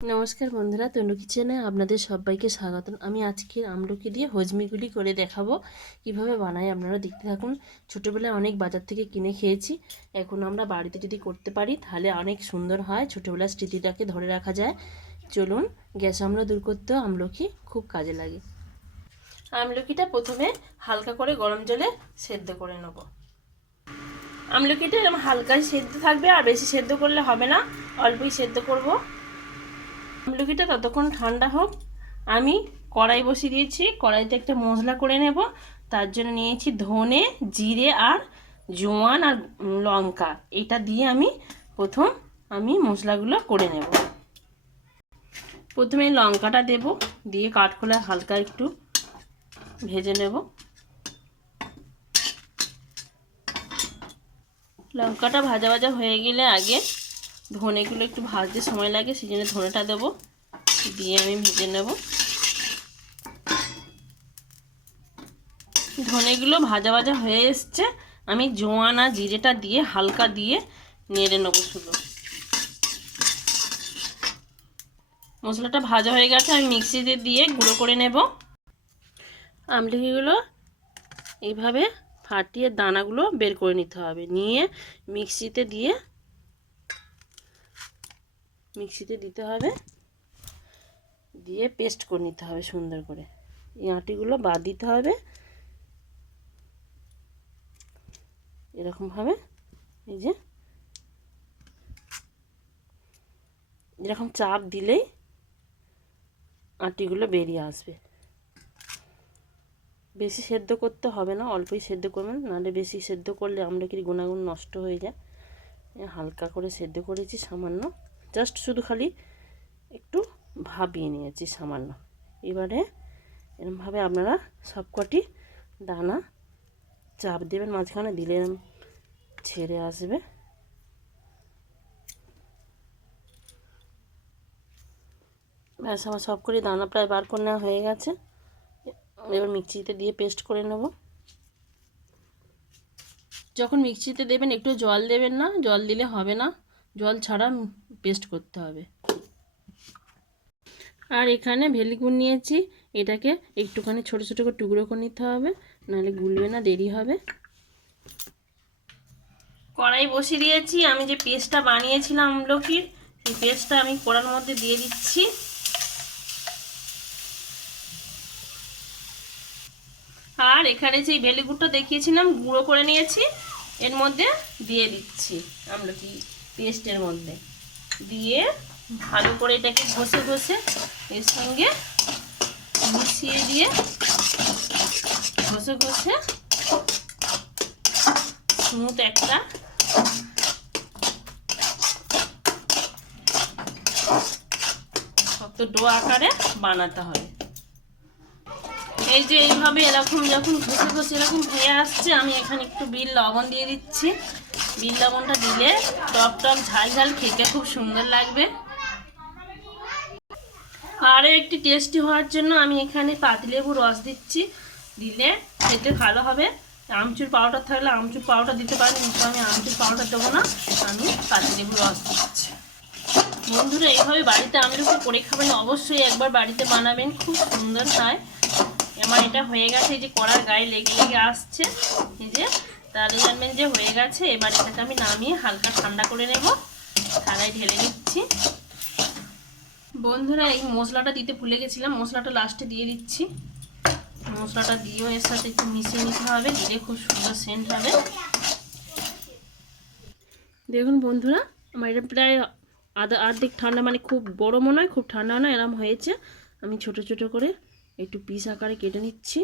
নমস্কার বন্ধুরা, তনু কিচেনে আপনাদের সবাইকে স্বাগত। আমি আজকের আমলকি দিয়ে হজমিগুলি করে দেখাবো কিভাবে বানাই। আপনারা দেখতে থাকুন। ছোটোবেলায় অনেক বাজার থেকে কিনে খেয়েছি, এখন আমরা বাড়িতে যদি করতে পারি তাহলে অনেক সুন্দর হয়, ছোটোবেলার স্মৃতিটাকে ধরে রাখা যায়। চলুন, গ্যাস অম্ল দূর করতেও আমলকি খুব কাজে লাগে। আমলকিটা প্রথমে হালকা করে গরম জলে সেদ্ধ করে নেব। আমলকিটা এরকম হালকাই সেদ্ধ থাকবে, আর বেশি সেদ্ধ করলে হবে না, অল্পই সেদ্ধ করব। আমলকিটা ততক্ষণ ঠান্ডা হোক। আমি কড়াই বসিয়ে দিয়েছি, কড়াইতে একটা মশলা করে নেব। তার জন্য নিয়েছি ধনে, জিরে আর জোয়ান আর লঙ্কা। এটা দিয়ে আমি মশলাগুলো করে নেব। প্রথমে লঙ্কাটা দেব, দিয়ে কাঠখোলায় হালকা একটু ভেজে নেব। লঙ্কাটা ভাজা ভাজা হয়ে গেলে আগে ধনেগুলো একটু ভাজতে সময় লাগে, সেই জন্য ধনেটা দেবো, দিয়ে আমি ভেজে নেব। ধনেগুলো ভাজা ভাজা হয়ে এসছে, আমি জোয়ান আর জিরেটা দিয়ে হালকা দিয়ে নেড়ে নেবো। শুধু মশলাটা ভাজা হয়ে গেছে, আমি মিক্সিতে দিয়ে গুঁড়ো করে নেব। আমলকিগুলো এইভাবে ফাটিয়ে দানাগুলো বের করে নিতে হবে, নিয়ে মিক্সিতে দিতে হবে, দিয়ে পেস্ট করে নিতে হবে সুন্দর করে। এই আটিগুলো বাদ দিতে হবে এরকমভাবে। এই যে এরকম চাপ দিলেই আটিগুলো বেরিয়ে আসবে। বেশি সেদ্ধ করতে হবে না, অল্পই সেদ্ধ করবেন, নাহলে বেশি সেদ্ধ করলে আমলকির গুণাগুণ নষ্ট হয়ে যায়। হালকা করে সেদ্ধ করেছি সামান্য, জাস্ট শুধু খালি একটু ভাপিয়ে নিয়েছি সামান্য। এবারে এরকমভাবে আপনারা সবকটি দানা চাপ দেবেন, মাঝখানে দিলে ছেড়ে আসবে। ব্যাস, আমার সবকটি দানা প্রায় বার করে নেওয়া হয়ে গেছে। এবার মিক্সিতে দিয়ে পেস্ট করে নেব। যখন মিক্সিতে দেবেন একটু জল দেবেন না, জল দিলে হবে না, জল ছাড়া পেস্ট করতে হবে। আর এখানে ভেলি গুড় নিয়েছি, এটাকে একটুখানি ছোট ছোট করে টুকরো করে নিতে হবে, নাহলে গুলবে না, দেরি হবে। কড়াই বসিয়ে দিয়েছি, আমি যে পেস্টটা বানিয়েছিলাম আমলকির, সেই পেস্টটা আমি কড়ার মধ্যে দিয়ে দিচ্ছি। আর এখানে যে ভেলি গুড়টা দেখিয়েছিলাম গুঁড়ো করে নিয়েছি, এর মধ্যে দিয়ে দিচ্ছি আমলকি পেস্টের মধ্যে, দিয়ে ভালো করে এটাকে ঘষে ঘষে এর সঙ্গে মিশিয়ে দিয়ে ঘষে ঘষে স্মুথ একটা শক্ত ডো আকারে বানাতে হবে। এই যে এইভাবে এরকম যখন ঘষে ঘষে এরকম হয়ে আসছে, আমি এখানে একটু বিট লবণ দিয়ে দিচ্ছি। বিট লবণটা দিলে টক টক ঝাল ঝাল খেতে খুব সুন্দর লাগবে। আরও একটি টেস্টি হওয়ার জন্য আমি এখানে পাতিলেবুর রস দিচ্ছি, দিলে খেতে ভালো হবে। আমচুর পাউডার থাকলে আমচুর পাউডার দিতে পারেন, কিন্তু আমি আমচুর পাউডার দেবো না, আমি পাতিলেবুর রস দিচ্ছি। বন্ধুরা, এইভাবে বাড়িতে আমলকি করে খাবেন, অবশ্যই একবার বাড়িতে বানাবেন, খুব সুন্দর হয়। আমার এটা হয়ে গেছে, এই যে কড়ার গায়ে লেগে লেগে আসছে, এই যে তাহলে জানবেন যে হয়ে গেছে। এবার এটাকে আমি নামিয়ে হালকা ঠান্ডা করে নেব, থালায় ঢেলে নিচ্ছি। বন্ধুরা, এই মশলাটা দিতে ভুলে গেছিলাম, মশলাটা লাস্টে দিয়ে দিচ্ছি। মশলাটা দিয়েও এর সাথে একটু মিশিয়ে নিতে হবে, দিলে খুব সুন্দর সেন্ট হবে। দেখুন বন্ধুরা, আমার এটা প্রায় অর্ধেক ঠান্ডা, মানে খুব বড় মনে হয়, খুব ঠান্ডা না, এরম হয়েছে। আমি ছোট ছোট করে একটু পিস আকারে কেটে নিচ্ছি।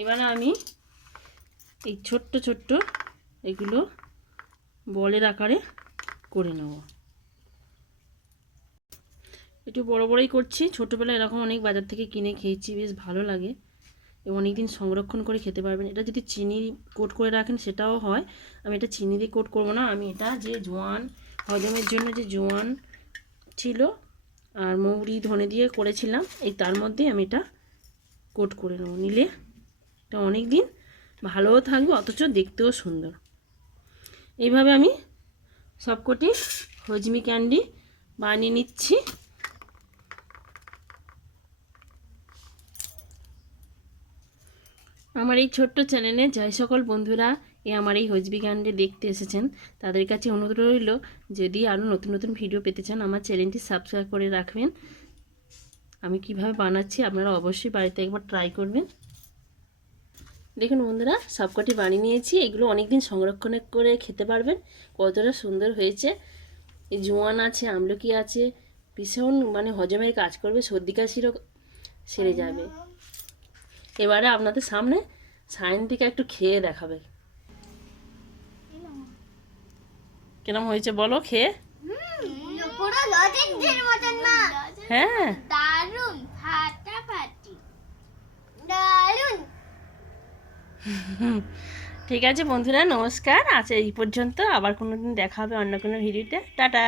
এবারে আমি এই ছোট্ট ছোট্ট এগুলো বলের আকারে করে নেব। একটু বড় বড়ই করছি, ছোটোবেলায় এরকম অনেক বাজার থেকে কিনে খেয়েছি, বেশ ভালো লাগে এবং অনেক দিন সংরক্ষণ করে খেতে পারবেন। এটা যদি চিনি কোট করে রাখেন সেটাও হয়, আমি এটা চিনি দিয়ে কোট করবো না। আমি এটা যে জোয়ান হজমের জন্য যে জোয়ান ছিল আর মৌরি ধনে দিয়ে করেছিলাম, এই তার মধ্যে আমি এটা কোট করে নেবো। নিলে এটা অনেক দিন ভালোও থাকবে, অথচ দেখতেও সুন্দর। এইভাবে আমি সবকটি হজমি ক্যান্ডি বানিয়ে নিচ্ছি। আমার এই ছোট্ট চ্যানেলে যে সকল বন্ধুরা আমার এই হজমি ক্যান্ডি দেখতে এসেছেন তাদের কাছে অনুরোধ রইল, যদি আরও নতুন নতুন ভিডিও পেতে চান আমার চ্যানেলটি সাবস্ক্রাইব করে রাখবেন। আমি কিভাবে বানাচ্ছি আপনারা অবশ্যই বাড়িতে একবার ট্রাই করবেন। দেখুন বন্ধুরা, সবকটি বানিয়ে নিয়েছি। এগুলো অনেক দিন সংরক্ষণ করে খেতে পারবেন। কতটা সুন্দর হয়েছে। এই জোয়ান আছে, আমলকি আছে, ভীষণ মানে হজমের কাজ করবে, সর্দি কাশিরও সেরে যাবে। এবারে আপনাদের সামনে সায়ন্তিকা একটু খেয়ে দেখাবে কেরম হয়েছে, বলো খেয়ে। পুরো লজেন্সের মতন না? হ্যাঁ, দারুন, ফাটাফাটি, দারুন। ঠিক আছে বন্ধুরা, নমস্কার। আজ এই পর্যন্ত, আবার কোনো দিন দেখা হবে অন্য কোনো ভিডিওতে। টাটা।